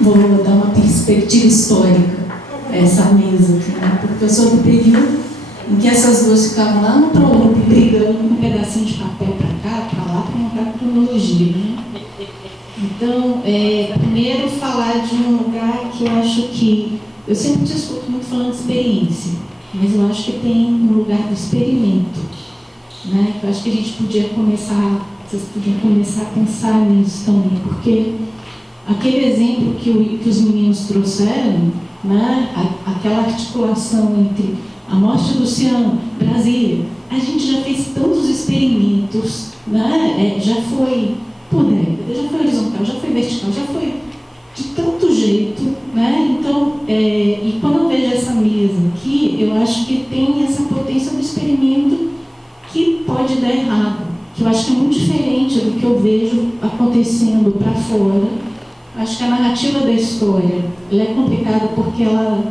Vou dar uma perspectiva histórica a essa mesa aqui, né? Porque eu sou do período em que essas duas ficavam lá no prologo brigando com um pedacinho de papel para cá, para lá, para montar cronologia, né? Então, primeiro falar de um lugar que eu acho que... Eu sempre discuto muito falando de experiência, mas eu acho que tem um lugar do experimento, né? Eu acho que a gente podia começar, vocês podiam começar a pensar nisso também, porque aquele exemplo que os meninos trouxeram, né? Aquela articulação entre a morte do Luciano, Brasília, a gente já fez tantos experimentos, né? Já foi por década, já foi horizontal, já foi vertical, já foi de tanto jeito, né? Então, e quando eu vejo essa mesa aqui, eu acho que tem essa potência do experimento que pode dar errado, que eu acho que é muito diferente do que eu vejo acontecendo para fora. Acho que a narrativa da história, ela é complicada porque ela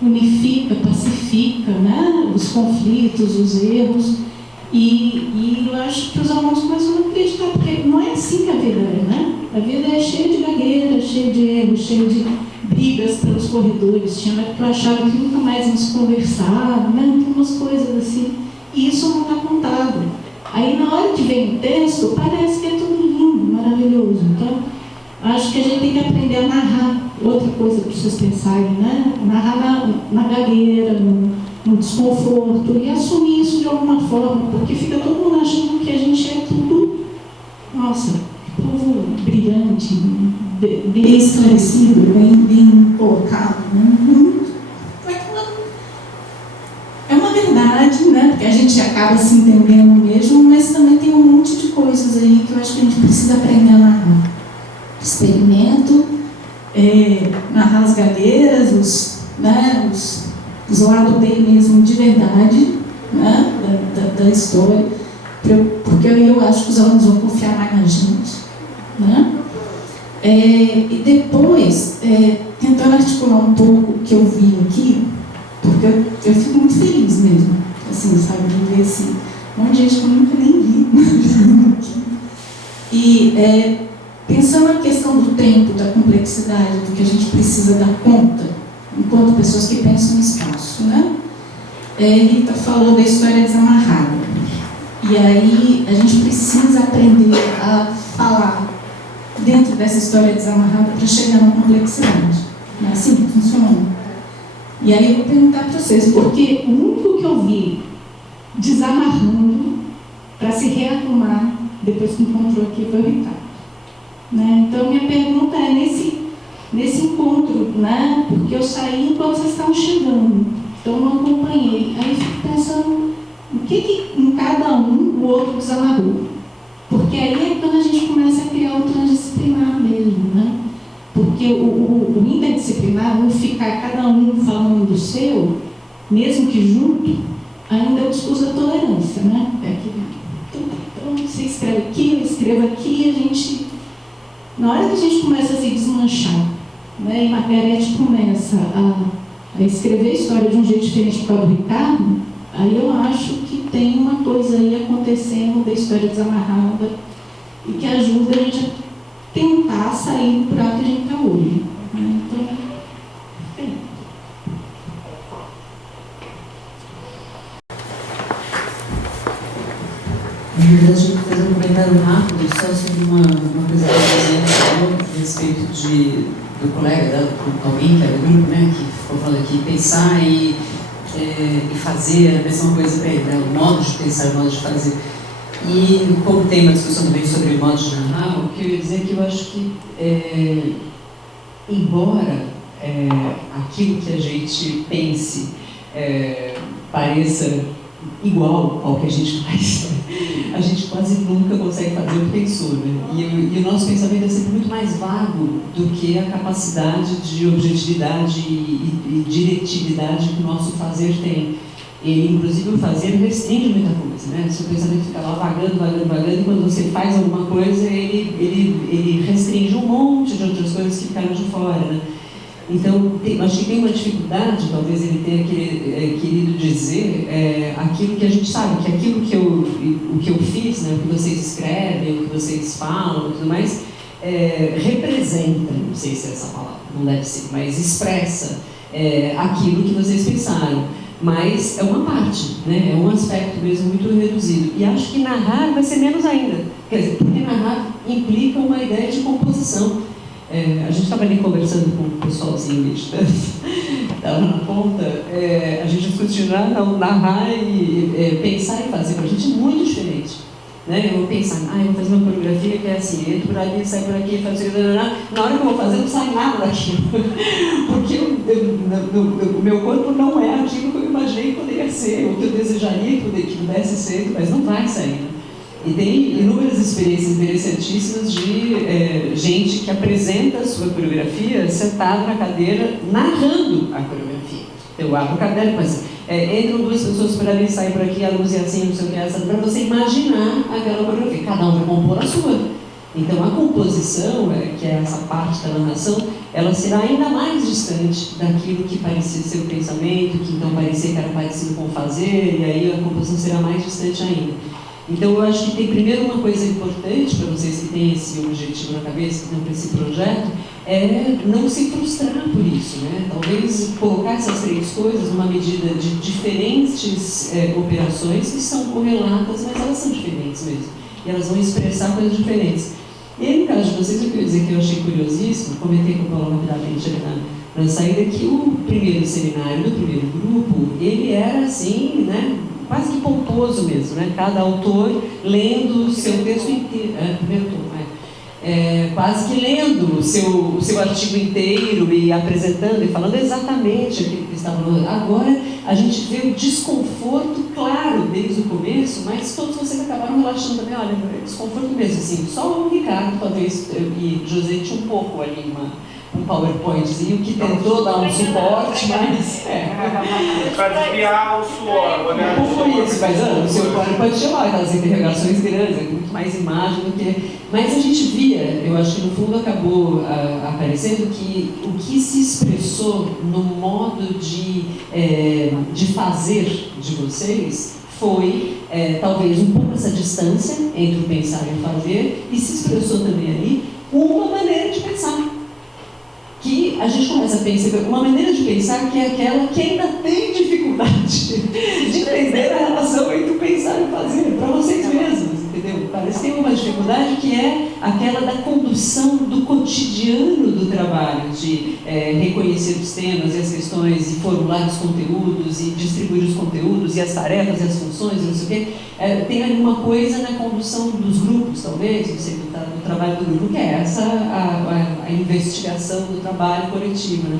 unifica, pacifica, né? Os conflitos, os erros, e eu acho que os alunos começam a acreditar, porque não é assim que a vida é, né? A vida é cheia de gagueiras, cheia de erros, cheia de brigas pelos corredores. Tinha época que eu achava que nunca mais íamos conversar, né? Tem umas coisas assim. E isso não está contado. Aí, na hora que vem o texto, parece que é tudo lindo, maravilhoso. Então, acho que a gente tem que aprender a narrar. Outra coisa para vocês pensarem, né? Narrar na gagueira, no desconforto, e assumir isso de alguma forma, porque fica todo mundo achando que a gente é tudo, nossa, povo brilhante, bem esclarecido, bem colocado, né? É uma verdade, né? Porque a gente acaba se entendendo mesmo, mas também tem um monte de coisas aí que eu acho que a gente precisa aprender a narrar. Experimento, narrar as gagueiras, os lados B mesmo de verdade, né, da história, porque eu acho que os alunos vão confiar mais na gente, né? E depois, tentando articular um pouco o que eu vi aqui, porque eu fico muito feliz mesmo, assim, sabe, de ver assim, um monte de gente que eu nunca nem vi. E pensando na questão do tempo, da complexidade, do que a gente precisa dar conta, enquanto pessoas que pensam no espaço, né? Rita falou da história desamarrada. E aí a gente precisa aprender a falar dentro dessa história desamarrada para chegar na complexidade. Não é assim que funciona? E aí eu vou perguntar para vocês, porque o único que eu vi desamarrando para se rearrumar depois que encontrou aqui foi o Ricardo. Né? Então, minha pergunta é nesse encontro, né? Porque eu saí enquanto vocês estavam chegando, então não acompanhei. Aí fico pensando o que em cada um o outro desamarrou. Porque aí é quando a gente começa a criar o transdisciplinar mesmo, né? Porque o interdisciplinar, não ficar cada um falando do seu, mesmo que junto, ainda é o discurso da tolerância, né? Então você escreve aqui, eu escrevo aqui, a gente... Na hora que a gente começa a se desmanchar, né, e Margarete começa a escrever a história de um jeito diferente do do Ricardo, aí eu acho que tem uma coisa aí acontecendo da história desamarrada e que ajuda a gente a tentar sair do buraco que a gente está hoje. Né? Então, Na verdade, eu vou fazer um comentário rápido só sobre uma coisa que a falou a respeito do colega, alguém que era do grupo, né, que ficou falando aqui, pensar e fazer a mesma coisa para ele, né, o modo de pensar, o modo de fazer. E como tem uma discussão também sobre o modo de narrar, o que eu ia dizer é que eu acho que, embora aquilo que a gente pense pareça igual ao que a gente faz, a gente quase nunca consegue fazer o que pensou, né? E o nosso pensamento é sempre muito mais vago do que a capacidade de objetividade e diretividade que o nosso fazer tem. E, inclusive, o fazer restringe muita coisa, né? Seu pensamento fica lá vagando, e quando você faz alguma coisa, ele restringe um monte de outras coisas que ficaram de fora, né? Então, acho que tem uma dificuldade, talvez ele tenha querido dizer aquilo que a gente sabe, que aquilo o que eu fiz, né, o que vocês escrevem, o que vocês falam e tudo mais, representa, não sei se é essa palavra, não deve ser, mas expressa aquilo que vocês pensaram. Mas é uma parte, né? É um aspecto mesmo muito reduzido. E acho que narrar vai ser menos ainda. Quer dizer, porque narrar implica uma ideia de composição. A gente estava ali conversando com o pessoalzinho estava na ponta, a gente discutiu narrar e pensar e fazer, para a gente é muito diferente. Né? Eu vou pensar, eu vou fazer uma coreografia que é assim, entro por ali, saio por aqui, faço na hora que eu vou fazer não sai nada daquilo. Porque o meu corpo não é aquilo que eu imaginei que poderia ser, ou que eu desejaria que pudesse ser, mas não vai sair. E tem inúmeras experiências interessantíssimas de gente que apresenta a sua coreografia sentado na cadeira, narrando a coreografia. Eu abro o caderno, mas entram duas pessoas por ali, saem por aqui, a luz é assim, não sei o que é essa, para você imaginar aquela coreografia. Cada um vai compor a sua. Então a composição, que é essa parte da narração, ela será ainda mais distante daquilo que parecia ser o pensamento, que então parecia que era parecido com o fazer, e aí a composição será mais distante ainda. Então eu acho que tem primeiro uma coisa importante para vocês que têm esse objetivo na cabeça, que estão para esse projeto, é não se frustrar por isso, né? Talvez colocar essas três coisas numa medida de diferentes operações que são correlatas, mas elas são diferentes mesmo. E elas vão expressar coisas diferentes. E aí, no caso de vocês, eu queria dizer que eu achei curiosíssimo, comentei com o Paulo rapidamente ali na saída, que o primeiro seminário do primeiro grupo, ele era assim, né? Quase que pomposo mesmo, né? Cada autor lendo o seu texto inteiro. Primeiro tom, quase que lendo o seu artigo inteiro e apresentando e falando exatamente aquilo que estava falando. Agora a gente vê o desconforto, claro, desde o começo, mas todos vocês acabaram relaxando também. Olha, desconforto mesmo, assim. Só o Ricardo, talvez, e José tinha um pouco ali um PowerPointzinho que tentou dar um suporte, mas para desviar o suor, né? Como isso, mas o seu PowerPoint tinha lá aquelas interrogações grandes, muito mais imagem do que. Mas a gente via, eu acho que no fundo acabou aparecendo que o que se expressou no modo de fazer de vocês foi talvez um pouco essa distância entre o pensar e o fazer, e se expressou também ali uma maneira de pensar. Que a gente começa a pensar, uma maneira de pensar que é aquela que ainda tem dificuldade de entender a relação entre o pensar e o fazer, para vocês mesmos, entendeu? Parece que tem uma dificuldade que é aquela da condução do cotidiano do trabalho, de reconhecer os temas e as questões e formular os conteúdos e distribuir os conteúdos e as tarefas e as funções e não sei o quê. Tem alguma coisa na condução dos grupos, talvez, não sei, do trabalho do grupo, que é essa a investigação do trabalho coletivo, né?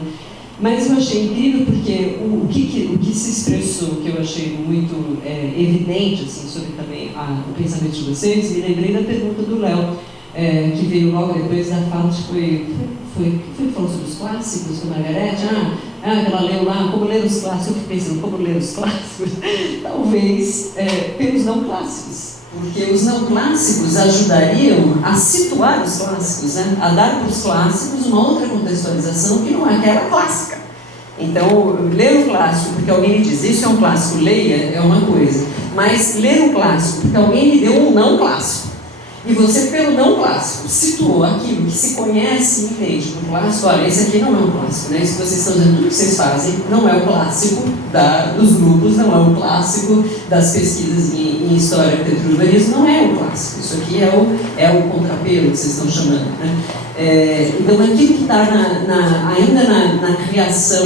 Mas eu achei incrível porque o que se expressou, que eu achei muito evidente assim, sobre também o pensamento de vocês, me lembrei da pergunta do Léo, que veio logo depois da fala, que foi falando sobre os clássicos com a Margarete, ela leu lá, como ler os clássicos, eu fiquei pensando, como ler os clássicos? Talvez pelos não clássicos. Porque os não clássicos ajudariam a situar os clássicos, né? A dar para os clássicos uma outra contextualização que não é aquela clássica. Então, ler o clássico porque alguém lhe diz, isso é um clássico, leia, é uma coisa. Mas ler um clássico porque alguém lhe deu um não clássico, e você, pelo não clássico, situou aquilo que se conhece e entende do clássico. Olha, esse aqui não é um clássico, né? Isso que vocês estão dizendo, tudo que vocês fazem não é o clássico dos grupos, não é o clássico das pesquisas em história, arquitetura e urbanismo, não é o clássico. Isso aqui é o contrapelo que vocês estão chamando, né? Então, aquilo que está ainda na criação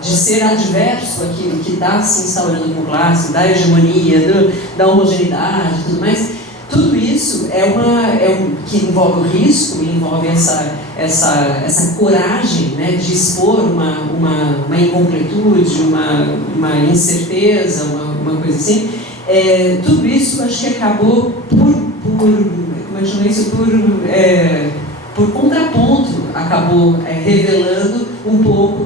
de ser adverso àquilo que está se instaurando com o clássico, da hegemonia, da homogeneidade e tudo mais, tudo isso que envolve o risco, envolve essa coragem, né, de expor uma incompletude, uma incerteza, uma coisa assim. Tudo isso acho que acabou como eu chamo isso, por contraponto, acabou revelando um pouco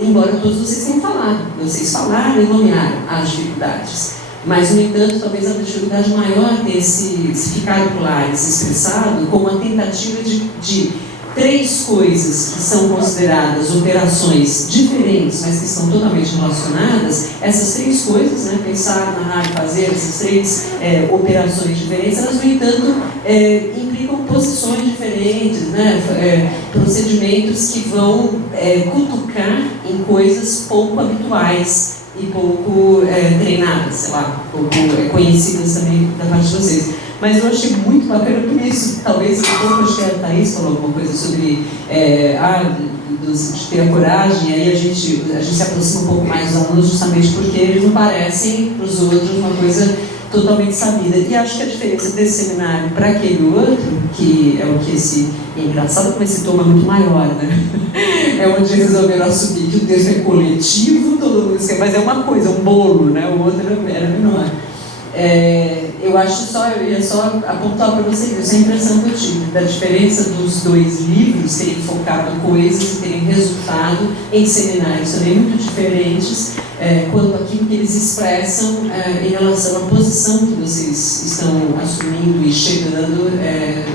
embora todos vocês tenham falado, vocês falaram e nomearam as dificuldades, mas, no entanto, talvez a dificuldade maior tenha se ficado claro, se expressado como uma tentativa de 3 coisas que são consideradas operações diferentes, mas que estão totalmente relacionadas, essas 3 coisas, né, pensar, narrar e fazer, essas 3 operações diferentes, elas, no entanto, implicam posições diferentes, né, procedimentos que vão cutucar em coisas pouco habituais e pouco treinadas, sei lá, pouco conhecidas também da parte de vocês. Mas eu achei muito bacana por isso, talvez um pouco, acho que a Thaís falou alguma coisa sobre de ter a coragem, aí a gente se aproxima um pouco mais dos alunos justamente porque eles não parecem para os outros uma coisa totalmente sabida. E acho que a diferença desse seminário para aquele outro, que é o que é engraçado como esse tom é muito maior, né? É onde resolveram assumir que o texto é coletivo, todo mundo escreve, mas é uma coisa, um bolo, né? O outro era menor. Eu ia só apontar para vocês essa impressão que eu tive da diferença dos 2 livros terem focado coisas e terem resultado em seminários também muito diferentes quanto àquilo que eles expressam em relação à posição que vocês estão assumindo e chegando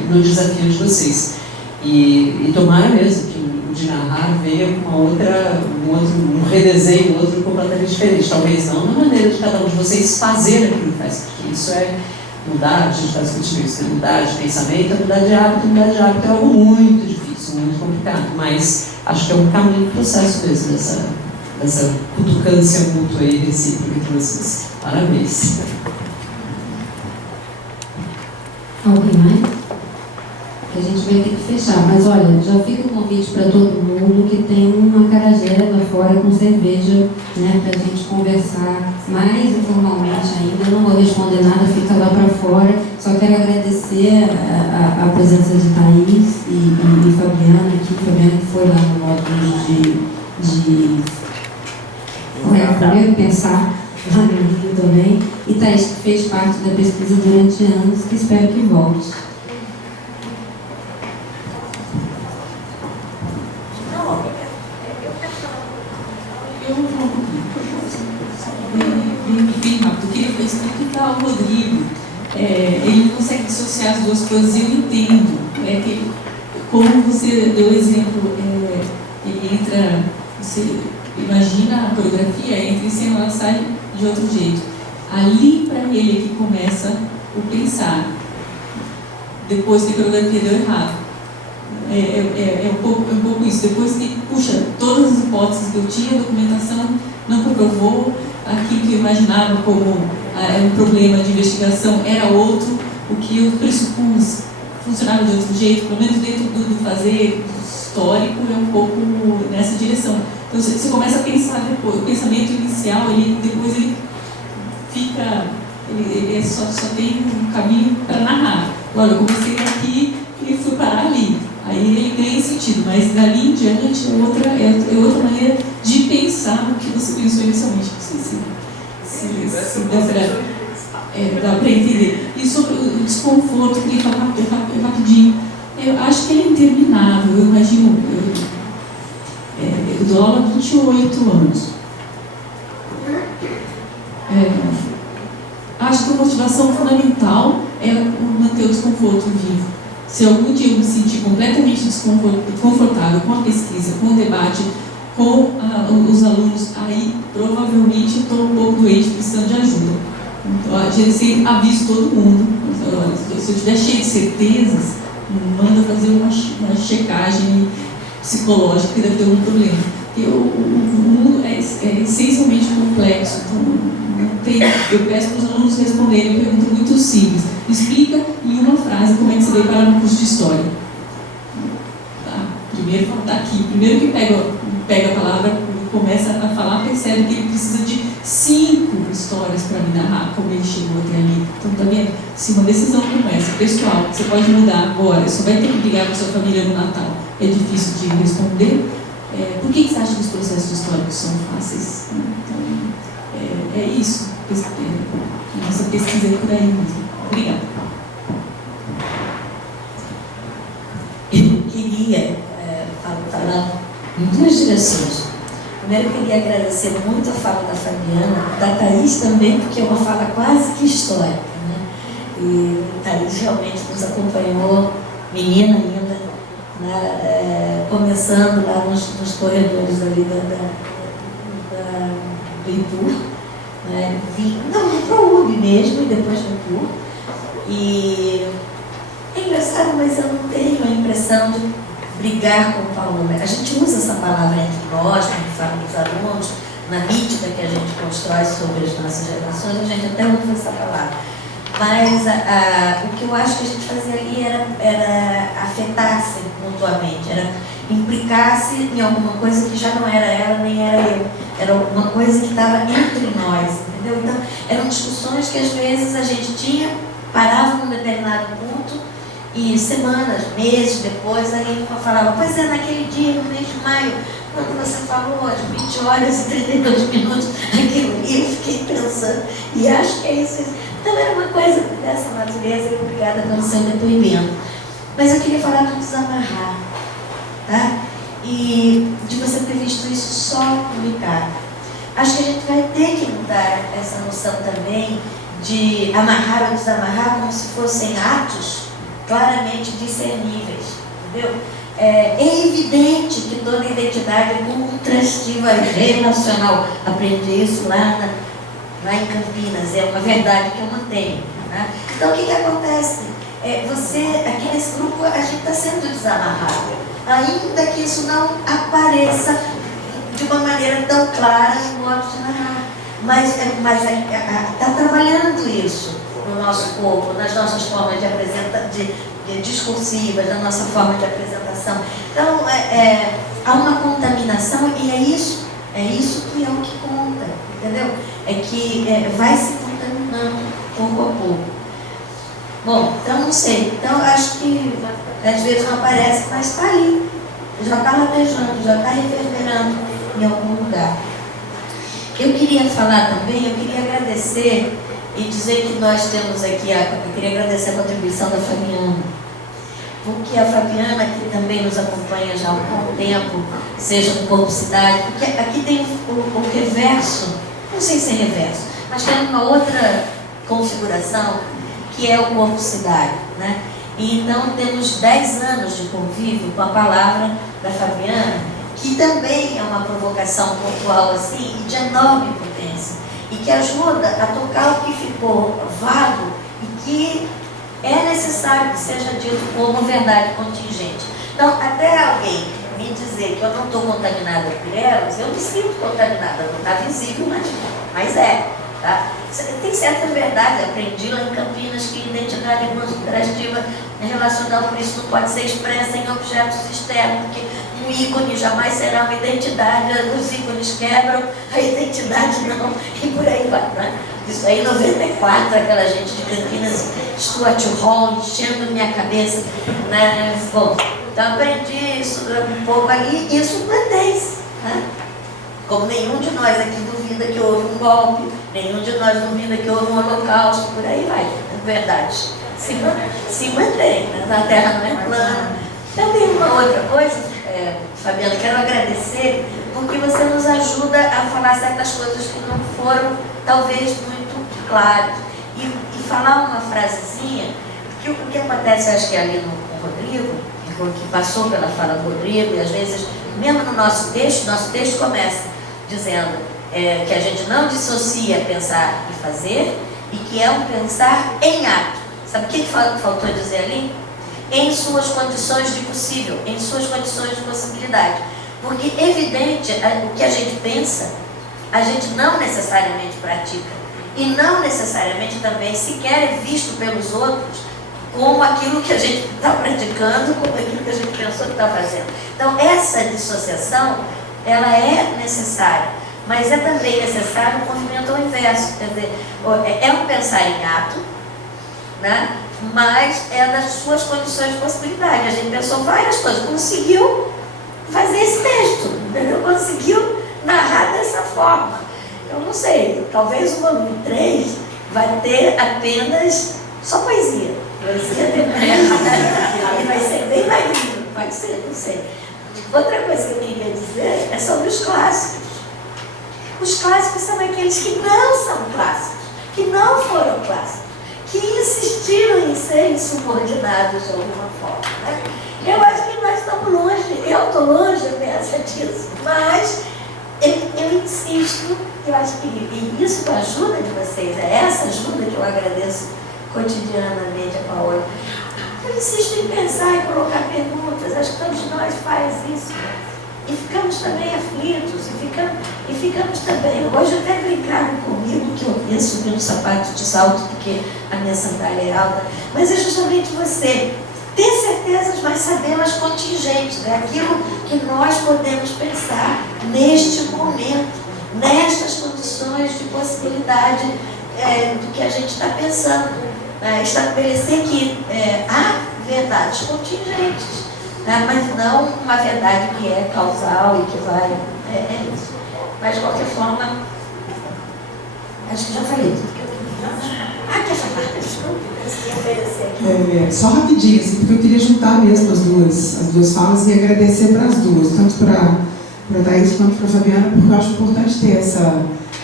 no desafio de vocês. E tomara mesmo que o de narrar venha com um redesenho, outro completamente diferente. Talvez não na maneira de cada um de vocês fazer aquilo que faz, porque isso é mudar, a gente está discutindo isso, mudar de pensamento, mudar de hábito é algo muito difícil, muito complicado, mas acho que é um caminho do processo mesmo, dessa cutucância mútua e recíproca entre vocês. Parabéns. Alguém mais? Que a gente vai ter que fechar, mas olha, já fica o convite para todo mundo que tem uma acarajé lá fora com cerveja, né, para a gente conversar mais informalmente ainda. Não vou responder nada, fica lá para fora. Só quero agradecer a presença de Thaís e Fabiana aqui. Fabiana que foi lá no módulo de pensar lá no Rio também. E Thaís que fez parte da pesquisa durante anos, que espero que volte. Bem rápido, eu queria explicar ao Rodrigo. Ele não consegue dissociar as 2 coisas e eu entendo. Como você deu o exemplo, ele entra, você imagina a coreografia, entra em cena, ela sai de outro jeito. Ali para ele é que começa o pensar. Depois que a coreografia deu errado. É um pouco isso. Depois que, puxa, todas as hipóteses que eu tinha, a documentação não comprovou, aquilo que eu imaginava como um problema de investigação era outro, o que eu pressupus funcionava de outro jeito, pelo menos dentro do fazer histórico, é um pouco nessa direção. Então você começa a pensar depois, o pensamento inicial, depois ele fica, ele só tem um caminho para narrar. Olha, eu comecei aqui e fui parar ali. Aí ele ganha sentido, mas dali em diante é outra maneira de pensar no que você pensou inicialmente. Não sei se dá para entender. E sobre o desconforto, eu queria falar rapidinho. Eu acho que ele é interminável. Eu imagino, eu dou aula há 28 anos. Acho que a motivação fundamental é manter o desconforto vivo. Se algum dia eu me sentir completamente desconfortável com a pesquisa, com o debate, com os alunos, aí provavelmente estou um pouco doente, precisando de ajuda. Então, a gente aviso todo mundo. Se eu estiver cheio de certezas, manda fazer uma checagem psicológica que deve ter algum problema. Porque o mundo é essencialmente complexo. Então, eu peço para os alunos responderem uma pergunta muito simples. Explica em uma frase como é que você veio parar no curso de História. Tá? Primeiro está aqui. Primeiro que pega a palavra, começa a falar, percebe que ele precisa de 5 histórias para me narrar como ele chegou até ali. Então, tá vendo? Se uma decisão como essa, pessoal, você pode mudar agora, só vai ter que brigar com sua família no Natal, é difícil de responder. Por que você acha que os processos históricos são fáceis? Então, é isso. Nossa pesquisa é por aí mesmo. Obrigada. Eu queria falar em 2 direções. Primeiro, eu queria agradecer muito a fala da Fabiana, da Thaís também, porque é uma fala quase que histórica, né? E a Thaís realmente nos acompanhou, menina ainda, né, começando lá nos corredores ali do Ipu, né, não, para o UB mesmo e depois do Ipu. E é engraçado, mas eu não tenho a impressão de brigar com o Paulo. A gente usa essa palavra entre nós, quando fala dos alunos, na mítica que a gente constrói sobre as nossas gerações, a gente até usa essa palavra. Mas o que eu acho que a gente fazia ali era afetar-se mutuamente, era implicar-se em alguma coisa que já não era ela nem era eu. Era uma coisa que estava entre nós, entendeu? Então, eram discussões que às vezes a gente tinha, parava num determinado ponto e semanas, meses depois, aí uma falava, pois é, naquele dia, no mês de maio, quando você falou às 20 horas e 32 minutos, aquilo ali, eu fiquei pensando, e acho que é isso. Então era uma coisa dessa natureza, e obrigada pelo seu depoimento. Mas eu queria falar do desamarrar, tá? E de você ter visto isso só publicado. Acho que a gente vai ter que mudar essa noção também de amarrar ou desamarrar como se fossem atos claramente discerníveis, entendeu? É evidente que toda identidade é contrastiva e relacional. Aprendi isso lá em Campinas, é uma verdade que eu mantenho, né? Então o que acontece? Aqui nesse grupo, a gente está sendo desamarrado, ainda que isso não apareça de uma maneira tão clara no modo de narrar. Mas está trabalhando isso no nosso corpo, nas nossas formas de discursivas, na nossa forma de apresentação. Então, há uma contaminação e é isso que é o que conta, entendeu? É que vai se contaminando pouco a pouco. Bom, então não sei. Então, acho que às vezes não aparece, mas está ali. Já está latejando, já está reverberando em algum lugar. Eu queria falar também, eu queria agradecer e dizer que nós temos aqui, eu queria agradecer a contribuição da Fabiana, porque a Fabiana, que também nos acompanha já há um bom tempo, seja no Corpo Cidade, porque aqui tem o reverso, não sei se é reverso, mas tem uma outra configuração, que é o Corpo Cidade, né? E então temos 10 anos de convívio com a palavra da Fabiana, que também é uma provocação pontual assim, e de enorme potência, e que ajuda a tocar o que ficou vago e que é necessário que seja dito como verdade contingente. Então, até alguém me dizer que eu não estou contaminada por elas, eu me sinto contaminada, não está visível, mas é. Tá? Tem certa verdade, aprendi lá em Campinas que identidade contrastiva relacional, por isso não pode ser expressa em objetos externos, porque um ícone jamais será uma identidade, os ícones quebram, a identidade não, e por aí vai. Né? Isso aí em 94, aquela gente de Campinas, Stuart Hall, enchendo minha cabeça. Né? Bom, então aprendi isso um pouco ali, e isso mantém-se. Né? Como nenhum de nós aqui duvida que houve um golpe, nenhum de nós duvida que houve um holocausto, por aí vai, é verdade. Se mantém, né? A Terra não é plana. Então tem uma outra coisa, Fabiana, quero agradecer, porque você nos ajuda a falar certas coisas que não foram, talvez, muito claras. E falar uma frasezinha, que o que acontece, acho que ali com o Rodrigo, que passou pela fala do Rodrigo, e às vezes, mesmo no nosso texto começa dizendo que a gente não dissocia pensar e fazer, e que é um pensar em ato. Sabe o que faltou dizer ali? Em suas condições de possível, em suas condições de possibilidade. Porque, evidente, o que a gente pensa, a gente não necessariamente pratica. E não necessariamente também sequer é visto pelos outros como aquilo que a gente está praticando, como aquilo que a gente pensou que está fazendo. Então, essa dissociação, ela é necessária, mas é também necessário um movimento ao inverso. Quer dizer, é um pensar em ato, né? Mas é das suas condições de possibilidade. A gente pensou várias coisas, conseguiu fazer esse texto, entendeu? Conseguiu narrar dessa forma. Eu não sei, talvez o volume 3 vai ter apenas só poesia. Aí vai ser bem magnífico, pode ser, não sei. Outra coisa que eu queria dizer é sobre os clássicos. Os clássicos são aqueles que não são clássicos, que não foram clássicos, que insistiram em serem subordinados de alguma forma. Né? Eu acho que nós estamos longe, eu estou longe dessa disso, mas eu insisto, eu acho que e isso com a ajuda de vocês, é essa ajuda que eu agradeço cotidianamente a Paola. Eu insisto em pensar e colocar perguntas, acho que todos nós faz isso. E ficamos também aflitos, e ficamos também, hoje até brincaram comigo que eu ia subir um sapato de salto porque a minha sandália é alta, mas é justamente você ter certezas, mas saber as contingentes, é aquilo que nós podemos pensar neste momento, nestas condições de possibilidade do que a gente está pensando. Estabelecer que há verdades contingentes, mas não uma verdade que é causal e que vai. É isso. Mas de qualquer forma, acho que já falei tudo que eu queria. Quer falar? Desculpe, só rapidinho, assim, porque eu queria juntar mesmo as duas falas e agradecer para as duas, tanto para a Thaís quanto para a Fabiana, porque eu acho importante ter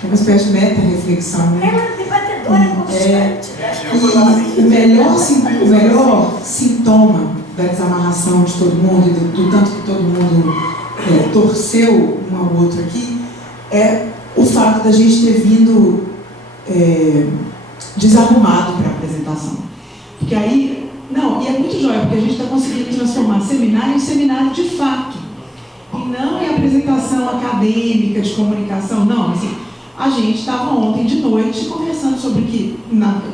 uma espécie de meta-reflexão, né? É uma debatedora constante. E o melhor sintoma da desamarração de todo mundo, e do tanto que todo mundo torceu um ao outro aqui, é o fato da gente ter vindo desarrumado para a apresentação. Porque aí, não, e é muito jóia, porque a gente está conseguindo transformar seminário em seminário de fato. E não em apresentação acadêmica, de comunicação, não, assim, a gente estava ontem de noite conversando sobre o que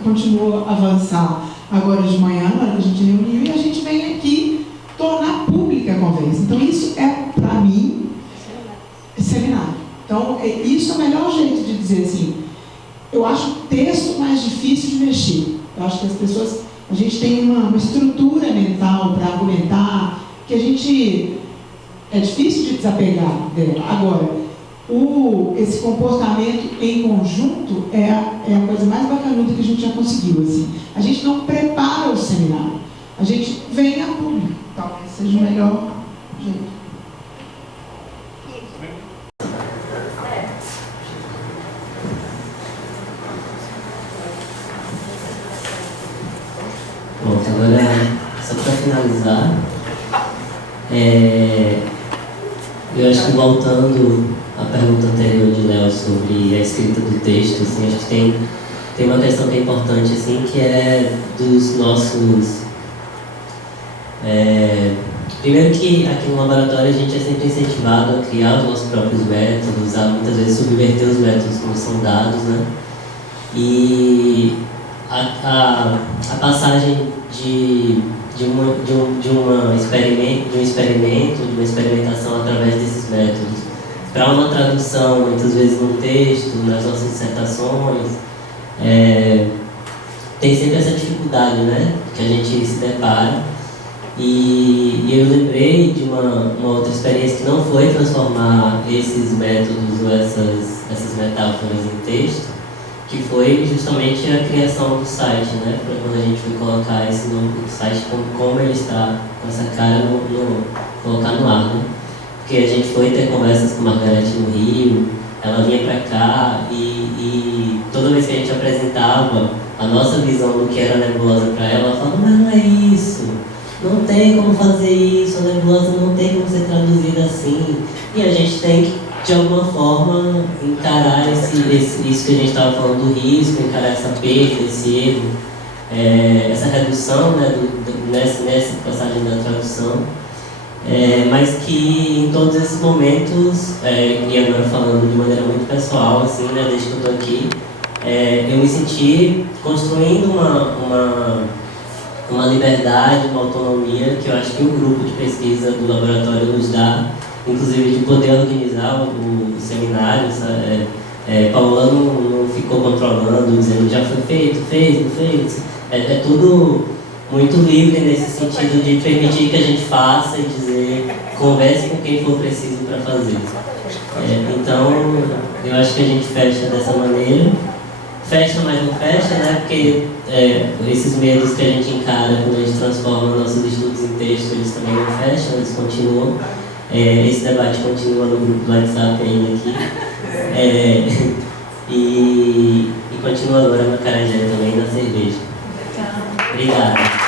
continua a avançar agora de manhã, na hora que a gente reuniu, e a gente vem aqui tornar pública a conversa. Então, isso é, para mim, seminário. Então, isso é o melhor jeito de dizer assim. Eu acho o texto mais difícil de mexer. Eu acho que as pessoas, a gente tem uma estrutura mental para argumentar, que a gente é difícil de desapegar dela. Agora, esse comportamento em conjunto é a coisa mais bacanuda que a gente já conseguiu. Assim. A gente não prepara o seminário, a gente vem a público. Talvez seja o melhor jeito. Bom, agora, só para finalizar, eu acho que voltando à pergunta anterior de Léo sobre a escrita do texto, assim, acho que tem uma questão que é importante, assim, que é dos nossos... primeiro que aqui no laboratório a gente é sempre incentivado a criar os nossos próprios métodos, a muitas vezes subverter os métodos que nos são dados, né? E a passagem de um experimento, de uma experimentação através desses métodos para uma tradução, muitas vezes num texto, nas nossas dissertações, tem sempre essa dificuldade, né, que a gente se depara. E eu lembrei de uma outra experiência que não foi transformar esses métodos ou essas metáforas em texto, que foi justamente a criação do site, né? Para quando a gente foi colocar esse novo site, como ele está com essa cara, colocar no ar, né? Porque a gente foi ter conversas com Margarete no Rio, ela vinha para cá e toda vez que a gente apresentava a nossa visão do que era nebulosa para ela, ela falava, mas não é isso, não tem como fazer isso, a nebulosa não tem como ser traduzida assim, e a gente tem que de alguma forma encarar isso que a gente estava falando do risco, encarar essa perda, esse erro, essa redução, né, nessa passagem da tradução, mas que em todos esses momentos, e agora falando de maneira muito pessoal, assim, né, desde que eu estou aqui, eu me senti construindo uma liberdade, uma autonomia que eu acho que o grupo de pesquisa do laboratório nos dá, inclusive de poder organizar o seminário. Paola não ficou controlando, dizendo já foi feito, fez, não fez. É tudo muito livre nesse sentido de permitir que a gente faça e dizer, converse com quem for preciso para fazer. Então, eu acho que a gente fecha dessa maneira. Fecha, mas não fecha, né? Porque esses medos que a gente encara quando a gente transforma nossos estudos em texto, eles também não fecham, eles continuam. Esse debate continua no grupo do WhatsApp ainda aqui. E continua agora na Acarajé também, na cerveja. Obrigado.